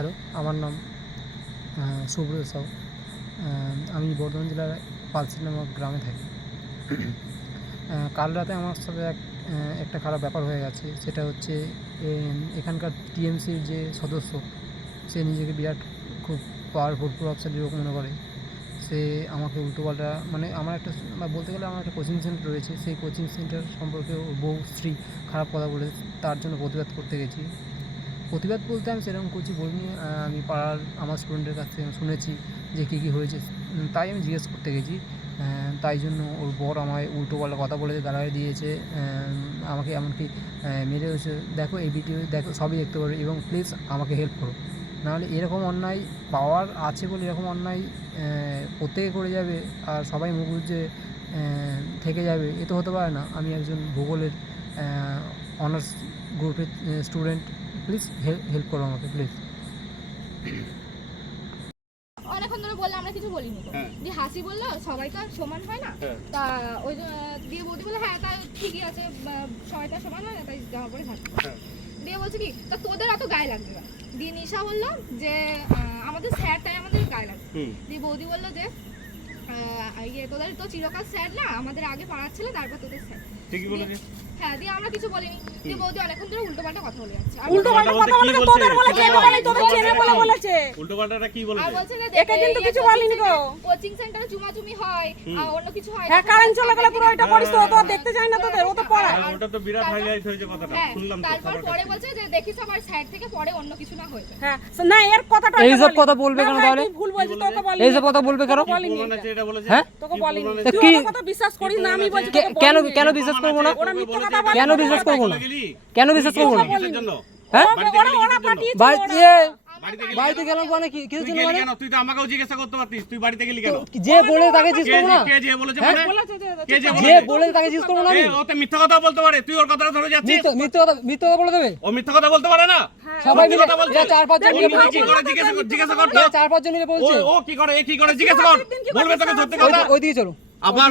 Hello, আমার নাম সুব্রত সাউ। আমি বর্ধমান জেলার পালসি নামক গ্রামে থাকি। কাল রাতে আমার সাথে একটা খারাপ ব্যাপার হয়ে গেছে। সেটা হচ্ছে এখানকার টিএমসির যে সদস্য, সে নিজেকে বিরাট খুব পাওয়ারফুল প্রভাবশালী লোক মনে করে। সে আমাকে উল্টোপাল্টা, মানে আমার একটা বলতে গেলে আমার একটা কোচিং সেন্টার রয়েছে, সেই কোচিং সেন্টার সম্পর্কে ওর বউ স্ত্রী খারাপ কথা বলে, তার জন্য প্রতিবাদ করতে গেছি। প্রতিবাদ বলতে আমি সেরকম কিছু বলিনি। আমি পাড়ার আমার স্টুডেন্টের কাছ থেকে শুনেছি যে কী কী হয়েছে, তাই আমি জিজ্ঞেস করতে গেছি। তাই জন্য ওর বর আমায় উল্টোপাল্টা কথা বলেছে, দাঁড়ায় দিয়েছে, আমাকে এমনকি মেরে হয়েছে। দেখো এই ভিডিও, দেখো, সবই দেখতে পারো, এবং প্লিজ আমাকে হেল্প করো। নাহলে এরকম অন্যায় পাওয়ার আছে বলে এরকম অন্যায় প্রত্যেকে করে যাবে আর সবাই মুখ বুজে থেকে যাবে, এ তো হতে পারে না। আমি একজন ভূগোলের অনার্স গ্রুপের স্টুডেন্ট। প্লিজ হেল্প করো আমাকে, প্লিজ। অনেকক্ষণ ধরে বললে আমরা কিছু বলিনি তো। যে হাসি বললো সবাই তো সমান হয় না, তা ওই দিয়ে বৌদি বলে হ্যাঁ তা ঠিকই আছে, সবাই তো সমান হয় না, তাই জামা পরে থাকবে। দিয়ে বলছে কি তা তোদের অত গায়ে লাগবে না। দিয়ে নিশা বললো যে আমাদের স্যার, তাই আমাদের গায়ে লাগবে। দিয়ে বৌদি বললো যে তোদের তো চিরকাল স্যার না, আমাদের আগে পাড়ার ছিল, তারপর তোদের স্যার। ঠিকই বলেছে। হ্যাঁ, দিয়ে আমরা কিছু বলিনি। দিয়ে বৌদি অনেকক্ষণ ধরে উল্টোপাল্টা কথা বলে যাচ্ছে। উল্টোপাল্টা কথা বলে তোদের বলে কে বলে, তোদের চেনে বলে বলেছে। উল্টোপাল্টাটা কি বলেছে? আর বলছে না একে কিন্তু কিছু বলিনি গো। কোচিং সেন্টারে চুমাচুমি হয় আর অন্য কিছু হয়। হ্যাঁ, কারেন্ট চলে গেলে পুরো এটা করিস তো, তো দেখতে চাই না তোদের, ও তো পড়ায়। ওটা তো বিরাট হাইলাইট হয়েছে কথাটা, শুনলাম তো। তারপর পরে বলছে যে দেখিস আবার সাইড থেকে পরে অন্য কিছু না হয়েছে। হ্যাঁ, না এর কথাটা এইসব কথা বলবে কেন তাহলে? ভুল বলছি, তোকে বলিনি। এইসব কথা বলবে কেন? এটা বলেছে, হ্যাঁ, তোকে বলিনি। তো তুই কি ওর কথা বিশ্বাস করিস না, আমি বলছি কেন বিশ্বাস করবো না? ওরা মিথ্যা কথা বলে। কেন বিশ্বাস করবো না? কেন বিশ্বাস করবো না? কিসের জন্য? হ্যাঁ, ওরা পাঠিয়েছে। বাড়িতে গেলাম মানে কিছু তুই গেলি কেন? তুই তো আমাকেও জিজ্ঞাসা করতে পারতিস, তুই বাড়িতে গেলি কেন? যে বলে তাকে জিজ্ঞেস করবো না? কে যে বলেছে মানে? কে যে যে বলে তাকে জিজ্ঞেস করবো না? ও তো মিথ্যা কথা বলতে পারে, তুই ওর কথাটা ধরে যাচ্ছিস। মিথ্যে কথা বলে দেবে? ও মিথ্যা কথা বলতে পারে না? সবাই মিলে, এরা 4-5 জন মিলে কি বলছে। করে জিজ্ঞাসা কর। এরা 4-5 জন মিলে বলছে। ও কি করে, এ কি করে জিজ্ঞাসা কর। বলবে তোকে সত্যি কথা। ওইদিকে চলো। আবার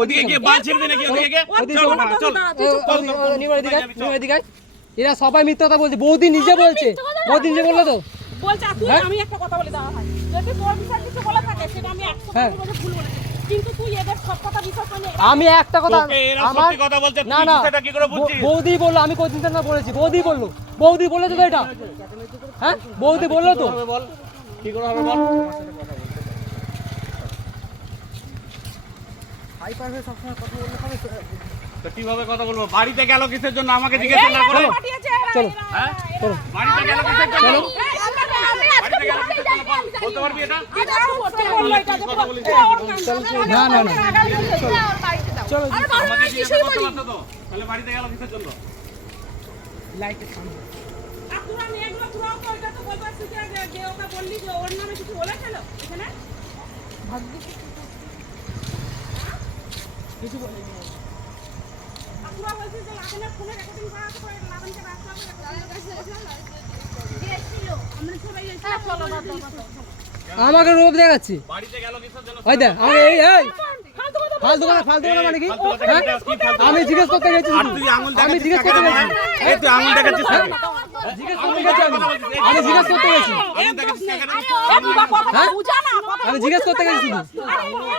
ওইদিকে গিয়ে বাল ছিড়বি নাকি? ওইদিকে চল। এদিকে এরা সবাই মিথ্যা কথা বলছে। বৌদি নিজে বলছে, বৌদি নিজে বললো তো। বলছে তুই, আমি একটা কথা বলে দেওয়া হয়, যদি তোর বিষয়ে কিছু বলা থাকে সেটা আমি 100% বলে ভুল বলেছি, কিন্তু তুই এদের সব কথা বিশ্বাস করলি। আমি একটা কথা, আমার সত্যি কথা বলছে, না তুই না, সেটা কি করে বুঝছিস? বৌদি বললো, আমি কোচিং সেন্টার বলেছি, বৌদি বললো, বৌদি বলেছে তো এটা। হ্যাঁ, বৌদি বললো তো। বল কি করে হবে বল। হাইপার হয়ে সবসময় কথা বললে হবে তো? তো কিভাবে কথা বলবো? বাড়িতে গেল কিসের জন্য আমাকে জিজ্ঞেস না করে? চলো হ্যাঁ, চলো। বাড়িতে গেল কিসের জন্য? বাড়িতে গেল কিসের জন্য বল, বলতে পারবি এটা? না না না, চলো। আমাকে জিজ্ঞাসা করতে পারতো তো, তাহলে বাড়িতে গেল কিসের জন্য? লাইটের সামনে তোরা মেয়েগুলো তোরাও তো এটা তো বলবার সুযোগ আছে, যে ওকে বললি যে ওর নামে কিছু বলেছিল এখানে, কিছু বলেনি। তোরা বলছিস যে লাগানের ফোনে রেকর্ডিং করা আছে, করে লাগানকে রাখতে হবে। আমরা সবাই আমাকে রূপ দেখাচ্ছি। বাড়িতে গেল কিসের জন্য? ওই দেখ, আমাকে এই ফালতু কথা মানে কি? হ্যাঁ? আমি জিজ্ঞেস করতে গেছি, আর তুই আঙুল আমি দেখাচ্ছিস জিজ্ঞেস কাকে করতে রে? গেছি। এই তুই আঙুল দেখাচ্ছিস কাকে? জিজ্ঞেস করতে গেছি আমি জিজ্ঞেস করতে গেছি। আঙুল দেখাচ্ছিস কাকে রে? হ্যাঁ, আমি জিজ্ঞেস করতে গেছি শুধু।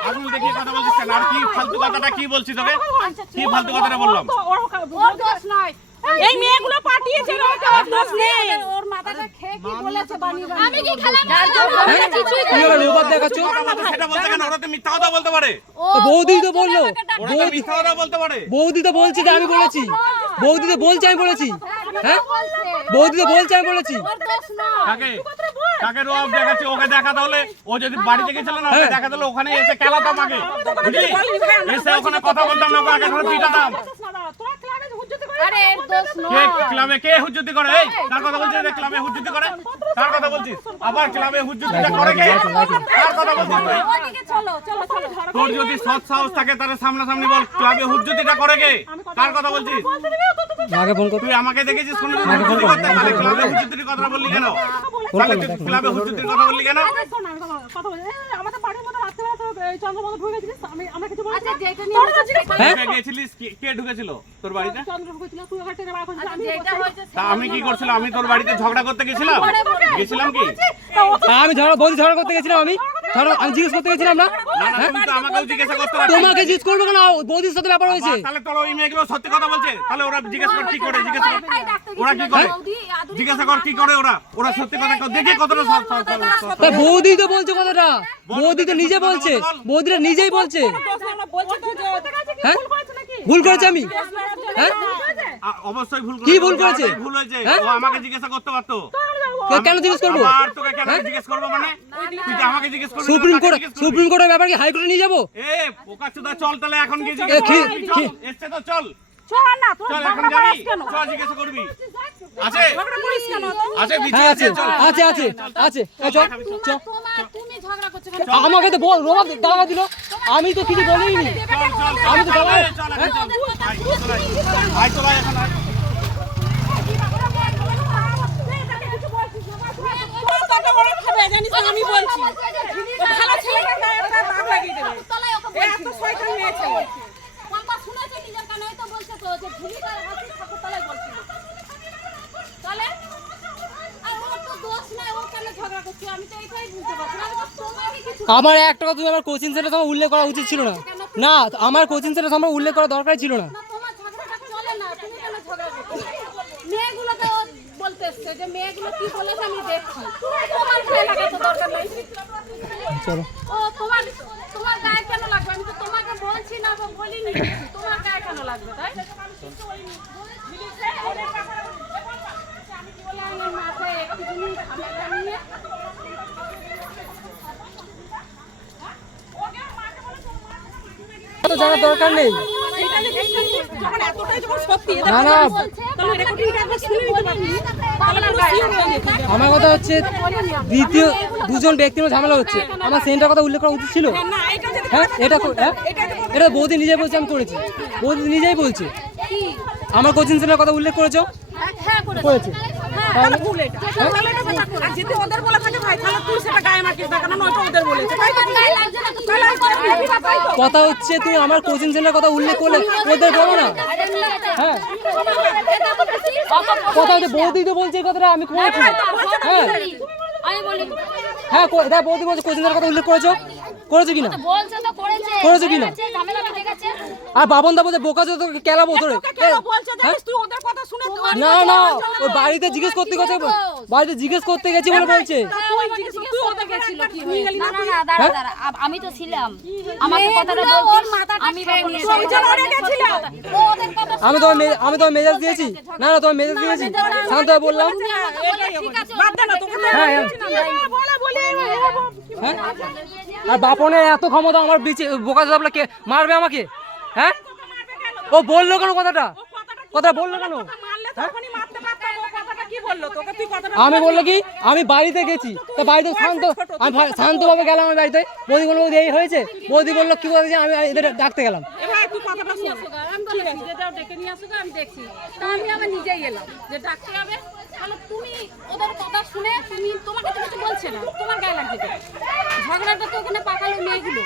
আঙুল দেখিয়ে কথা বলছিস কেন? আর কি ফালতু কথাটা কি বলছিস তোকে? কি ফালতু কথাটা বললাম? ওর দোষ নয়, এই মেয়েগুলো পাঠিয়েছে, ওর দোষ নেই। ওর মাথাটা খেয়ে কি বলেছে বানিয়ে বানিয়ে। আমি কি খেলাম? যার জন্য আমরা কিছুই কি হলো, রূপক দেখাচ্ছ? সেটা বলতে কেন? ওরা তো মিথ্যা কথা বলতে পারে। তো বৌদি তো বললো, ওরা তো মিথ্যা কথা বলতে পারে। বৌদি তো বলছে যে আমি বলেছি, বৌদি তো বলছে আমি বলেছি। হ্যাঁ, বৌদি তো বলছে আমি বলেছি। কাকে কাকে রোয়াব দেখাচ্ছে? ওকে দেখা, তাহলে ও যদি বাড়িতে গেছিল না, ওকে দেখা, তাহলে ওখানে এসে খেলাতাম আগে, বুঝলি? এসে ওখানে কথা বলতাম না, ওকে ধরে পিটাতাম। তোরা ক্লাবে হুজ্জতি করে। আরে এর দোষ কে নয়। ক্লাবে কে হুজ্জতি করে? এই কার কথা বলছিস? রে ক্লাবে হুজ্জতি করে? কার কথা বলছিস? আবার ক্লাবে হুজ্জতিটা করে কে? কার কথা বলছিস তুই? ওদিকে চলো চলো চলো। তোর যদি সৎ সাহস থাকে তাহলে সামনাসামনি বল, ক্লাবে হুজ্জতিটা করে কে? কার কথা বলছিস? আগে ফোন কর। তুই আমাকে দেখেছিস কোন হুজ্জতি করতে? তাহলে ক্লাবে হুজ্জতির কথা বললি কেন? তাহলে তুই ক্লাবে হুজ্জতির কথা বললি কেন? শোন, আমি কথা বলি। আমাদের বাড়ির মধ্যে রাত্রেবেলা তোরা এই চন্দ্রবন্ধ ঢুকে গেছিস আমরা কিছু বলি আচ্ছা যেটা তোর নিয়ে তো জিজ্ঞেস কর ঢুকে গেছিলিস কে ঢুকেছিল তোর বাড়িতে? চন্দ্র ঢুকেছিল তুই ঘাটে বার করছিস আমি যেটা হয়েছে তা আমি কি করছিলাম? আমি তোর বাড়িতে ঝগড়া করতে গেছিলাম? গেছিলাম কি? আমি বৌদি ঝগড়া করতে গেছিলাম, আমি জিজ্ঞেস করতে গেছিলাম না? না না, তুমি তো আমাকেও জিজ্ঞাসা করতে পারো। তোমাকে জিজ্ঞেস করবো কেন? বৌদির সাথে ব্যাপার হয়েছে। তাহলে তোর ওই মেয়েগুলো সত্যি কথা বলছে, তাহলে ওরা জিজ্ঞেস কর কি করে, জিজ্ঞেস কর ওরা কি করে, জিজ্ঞাসা কর কি করে ওরা সত্যি কথা দেখি কতটা তা বৌদি তো বলছে কথাটা, বৌদি তো নিজে বলছে, বৌদিরা নিজেই বলছে। আমরা বলছি তো যে হ্যাঁ? ভুল করেছে নাকি ভুল করেছে আমি? হ্যাঁ? অবশ্যই ভুল কি ভুল করেছে? ভুল হয়েছে, হ্যাঁ? ও আমাকে জিজ্ঞাসা করতে পারতো। কেন জিজ্ঞেস করবো? আর তোকে কেন জিজ্ঞেস করবো মানে? তুই যে আমাকে জিজ্ঞেস করবি, সুপ্রিম কোর্টের ব্যাপার কি হাইকোর্টে নিয়ে যাবো? এ পোকাচোদা চল তাহলে এখন গিয়ে জিজ্ঞেস করবি, চল এসছে তো চল চল না তোর চল এখন ঝগড়া যাবি, করিস কেন চল জিজ্ঞাসা করবি। আছে ঝগড়া করিস কেন আছে বিচি হ্যাঁ আছে, আছে চল আছে আছে আছে এই চল চল। তুমি ঝগড়া করছো কেন? আমাকে তো বল রোবা দাওয়া দিল, আমি তো কিছু বলিনি। আমি তো দাওয়া চল এখন চল আয় চল আয় এখন আয়। আমি বলছি ভালো ছেলেটা গায়ে একটা দাগ লাগিয়ে দেবে এত শয়তান মেয়ে ছেলে কোনটা শুনেছে নিজের কানে তো বলছে তো যে ভূমিকার হাসি ঠাকুর তলায় বলছিল তাহলে আর ওর তো দোষ নাই, ও কেন ঝগড়া করছে আমি তো এটাই বুঝতে পারছি না। তোমাকে কিছু আমার এক টাকা তুমি আমার কোচিং সেন্টার সময় উল্লেখ করা উচিত ছিল না। না আমার কোচিং সেন্টার সময় উল্লেখ করা দরকার ছিল না। না তোমার ঝগড়াটা চলে না, তুমি কেন ঝগড়া করছো? মেয়েগুলোকে ও বলতে এসছে যে মেয়েগুলো কি বলেছে আমি দেখছি, তোমার গায়ে লাগাতে দরকার নেই। চলো ও তোমার তোমার গায়ে কেন লাগবে? আমি তো তোমাকে বলছি না বা বলিনি, তোমার গায়ে কেন লাগবে? তাই আমার মাথায় একটু জিনিস ঝামেলা নিয়ে তো জানার দরকার নেই। এটা যে যখন এতটাই যখন সত্যি না না তাহলে রেকর্ডিংটা একবার শুনে নিতে পারবি তাহলে পুরো সিওর হয়ে যেত আমার কথা হচ্ছে দ্বিতীয় দুজন ব্যক্তির ঝামেলা হচ্ছে, আমার সেন্টার কথা উল্লেখ করা উচিত ছিল। না এটা যদি হ্যাঁ এটা বৌদি নিজেই বলছে আমি করেছি, বৌদি নিজেই বলছে। আমার কোচিং সেন্টার কথা উল্লেখ করেছো? হ্যাঁ করেছে। তাহলে ভুল এটা তাহলে এটা বেটা আর যদি ওদের বলা থাকে ভাই তাহলে তুই সেটা গায়ে মাখিস না, কারণ ওইটা ওদের বলেছে তাই তো তাহলে তাই তো কথা হচ্ছে তুমি আমার কোচিং সেন্টার কথা উল্লেখ করলে ওদের বলো না। হ্যাঁ কথা হচ্ছে বৌদি তো বলছে এই কথাটা আমি করেছি। হ্যাঁ আমি বলি হ্যাঁ এটা বৌদি বলছে কোচিং সেন্টার কথা উল্লেখ করেছো, করেছো কিনা? বলছে তো করেছে করেছে কিনা? ঝামেলা মিটে গেছে। আর বাবন দা বলছে বোকা তো তোকে কেলাবো তোরে। কেন বলছে জানিস তুই ওদের কথা শুনে না না ওই বাড়িতে জিজ্ঞেস করতে গেছে, বাড়িতে জিজ্ঞেস করতে গেছি বলে বলছে। তুই ওদের গেছিল কি হয়ে গেলি না না না না দাঁড়া দাঁড়া আমি তো ছিলাম, আমাকে কথাটা বলছিস আমি তুই যখন ওরে গেছিলা ও ওদের কথা আমি তোমার মেজাজ দিয়েছি? না না তোমার মেজাজ দিয়েছি, শান্ত হয়ে বললাম। ঠিক আছে বাদ দে না তোকে হ্যাঁ বলে বলি হ্যাঁ আর বাপনের এত ক্ষমতা আমার বিচে বোকা চাপলা কে মারবে আমাকে? হ্যাঁ ও বললো কেন কথাটা? কথা বললো কেন? মারলে তখনই মারতে পারতাম ও কথাটা কি বললো তোকে তুই কথাটা আমি বললো কি আমি বাড়িতে গেছি, তো বাড়িতে আমি শান্তভাবে গেলাম আমার বাড়িতে। বৌদি বললো বৌদি এই হয়েছে, বৌদি বললো কি বলছে আমি এদের ডাকতে গেলাম। এবার তুই কথাটা শুন আমি বলেছি যে যাও ডেকে নিয়ে আসুক আমি দেখছি, তা আমি আবার নিজেই এলাম যে ডাকতে হবে। তাহলে তুমি ওদের কথা শুনে তোমাকে তো কিছু বলছে না, তোমার গায়ে লাগছে তো ঝগড়াটা তো ওখানে পাকালো মেয়েগুলো।